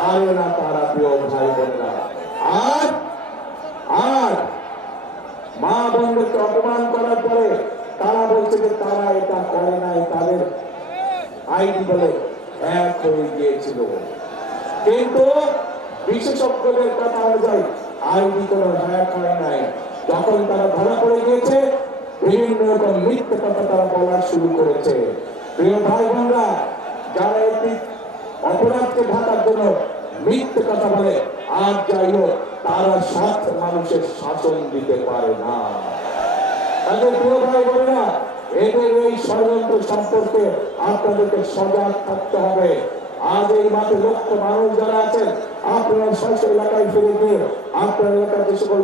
পারে না তারা প্রিয় ভাই বোনেরা। আর আর মা বোনদেরকে অপমান করার পরে তারা বলছে যে তারা এটা করে নাই, তাদের আইডি বলে এক হয়ে গিয়েছিল। কিন্তু বিশেষজ্ঞদের কথা অনুযায়ী আইডি কোনো হ্যাক হয় নাই। যখন তারা ধরা পড়ে গিয়েছে, বিভিন্ন রকম মিথ্যে কথা তারা বলা শুরু করেছে। প্রিয় ভাই বোনরা, যারা একটি অপরাধকে ঢাকার জন্য মিথ্যে কথা বলে, আর যাই হোক তারা সাত মানুষের শাসন দিতে পারে না। আজ এই মানুষ যারা আছেন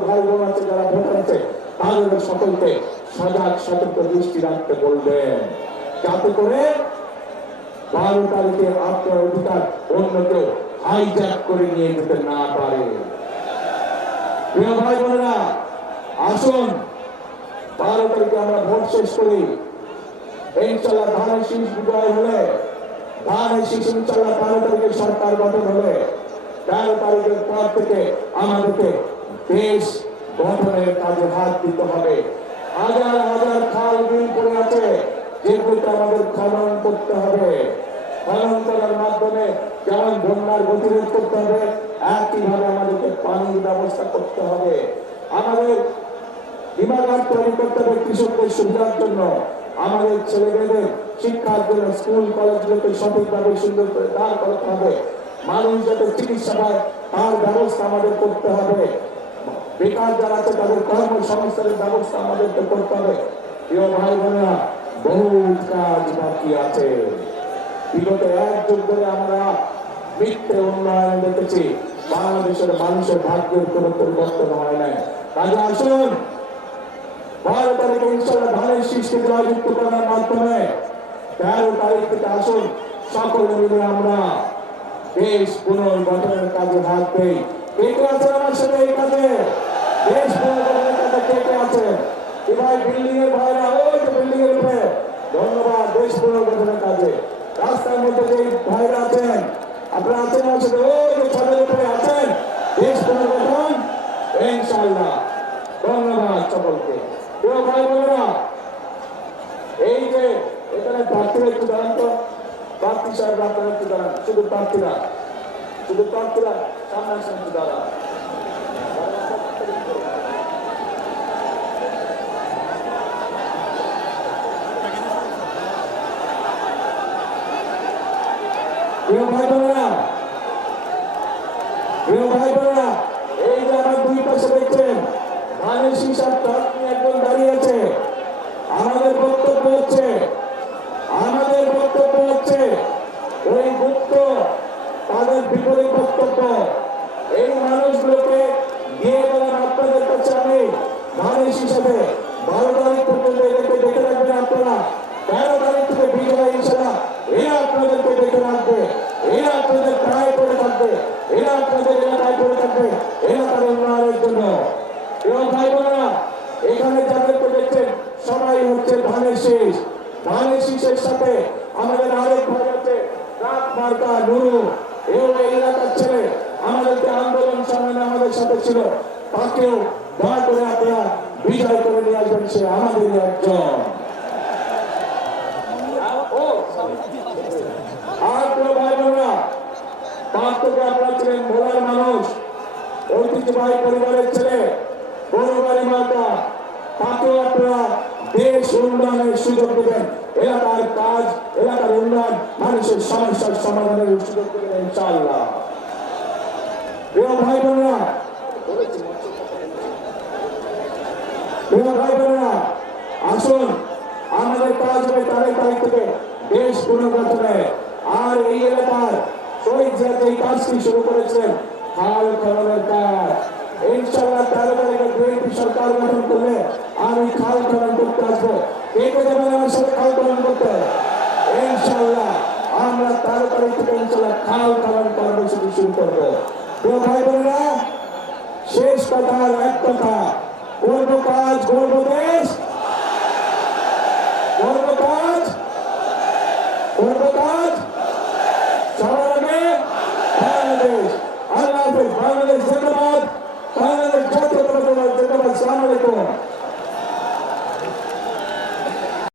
ভাই বোন আছে সকলকে সজাগ, সতর্ক দৃষ্টি রাখতে বলবেন। যাতে করে বারো তারিখে আপনার অধিকার অন্য কেউ হাইজ্যাক করে নিয়ে যেতে না পারে। ভাই বোনেরা, আসুন। বারো তারিখে আমরা ভোট শেষ করি। ইনশাল্লাহ ধানের শীষ বিজয় হলে, ধানের শীষ ইনশাল্লাহ বারো তারিখে সরকার গঠন হলে, তেরো তারিখের পর থেকে আমাদেরকে দেশ গঠনের কাজে হাত দিতে হবে। হাজার হাজার খাল বিল পড়ে আছে। যেগুলোকে আমাদের খনন করতে হবে। খনন করার মাধ্যমে যেমন বন্যার গতিরোধ করতে হবে, একইভাবে আমাদেরকে পানির ব্যবস্থা করতে হবে। আমাদের হিমাগার তৈরি করতে হবে কৃষকদের সুবিধার জন্য। আমাদের ছেলে মেয়েদের শিক্ষার জন্য স্কুল, কলেজগুলোকে সঠিকভাবে সুন্দর করে দাঁড় করাতে হবে। মানুষ যাতে চিকিৎসা পায়, তার ব্যবস্থা আমাদের করতে হবে। বেকার যারা আছে, তাদের কর্মসংস্থানের ব্যবস্থা আমাদেরকে করতে হবে। প্রিয় ভাই বোনেরা বহু বাকি আছে। বিগত এক যুগ ধরে আমরা মিথ্যে উন্নয়ন দেখেছি। বাংলাদেশের মানুষের ভাগ্যের কোনো পরিবর্তন হয় নাই। কাজে আসুন। বারো তারিখে ইনশাল্লাহ ধানের শীষকে জয়যুক্ত করার মাধ্যমে তেরো তারিখ থেকে আসুন। সকলে মিলে আমরা দেশ পুনর্গঠনের কাজে হাত দেই। কে কে আছে আমার সাথে এই কাজে? দেশ পুনর্গঠনের কাজে কে কে আছে এবার বিল্ডিং এর ভাইরা ওই যে বিল্ডিং এর উপরে। ধন্যবাদ দেশ পুনর্গঠনের কাজে। রাস্তার মধ্যে যে ভাইরা আছেন, আপনারা আছেন সাথে ওই যে ছাদের উপরে আছেন। দেশ পুনর্গঠন ইনশাল্লাহ ধন্যবাদ সকলকে। প্রিয় ভাই বোনেরা, এই যে এখানে প্রার্থীরা একটু দাঁড়ান তো। প্রার্থী সাহেব আপনারা একটু দাঁড়ান। শুধু প্রার্থীরা। শুধু প্রার্থীরা, সামনে একটু দাঁড়ান। প্রিয় আমাদের বক্তব্য হচ্ছে ওই গুপ্ত, তাদের বিপরীত বক্তব্য। এই মানুষগুলোকে দিয়ে গেলাম আপনাদের কাছে আমি ধানের হিসাবে তারিখ পর্যন্ত এদেরকে দেখে রাখবেন আপনারা তেরো তারিখ থেকে বিজয় ইনশাল্লাহ এরা আপনাদেরকে দেখে রাখবে এরা আপনাদের প্রায় পড়ে থাকবে এরা আপনাদের এলাকায় পড়ে থাকবে এলাকার উন্নয়নের জন্য এবং ভাই বোনেরা এখানে যাদেরকে দেখছেন সবাই হচ্ছে ধানের শীষ। ধানের শীষের সাথে আমাদের আরেক ভাই আছে রাত মার্কা এলাকার ছেলে। আমাদেরকে আন্দোলন সংগ্রামে আমাদের সাথে ছিল। তাকেও দয়া করে আপনারা বিজয় করে নিয়ে আসবেন সে আমাদের একজন। আর প্রিয় ভাই বোনেরা তার থেকে আপনারা ছিলেন ভোলার মানুষ। ঐতিহ্যবাহী পরিবারের ছেলে। তাকেও আপনারা দেশ উন্নয়নের সুযোগ দেবেন। এলাকার কাজ, এলাকার উন্নয়ন, মানুষের সমস্যার সমাধানের সুযোগ দেবেন ইনশাআল্লাহ। ভাই বোনেরা আসুন, আমাদের কাজ হবে তারিখ তারিখ থেকে দেশ পুনর্গঠনে। আর এই এলাকার শহীদ যে কাজটি শুরু করেছেন, হাল খননের কাজ। ইনশাল্লাহ তেরো তারিখে বিএনপি সরকার গঠন করলে আমি খাল খনন করতে আসব। কে কে যাবেন আমার সাথে খাল খনন করতে। ইনশাল্লাহ আমরা তেরো তারিখ থেকে ইনশাল্লাহ খাল খনন কর্মসূচি শুরু করব। ভাই বোনেরা, শেষ কথা আর এক কথা। করব কাজ, করব দেশ। করব কাজ। করব কাজ। সবার আগে বাংলাদেশ। বাংলাদেশ। জিন্দাবাদ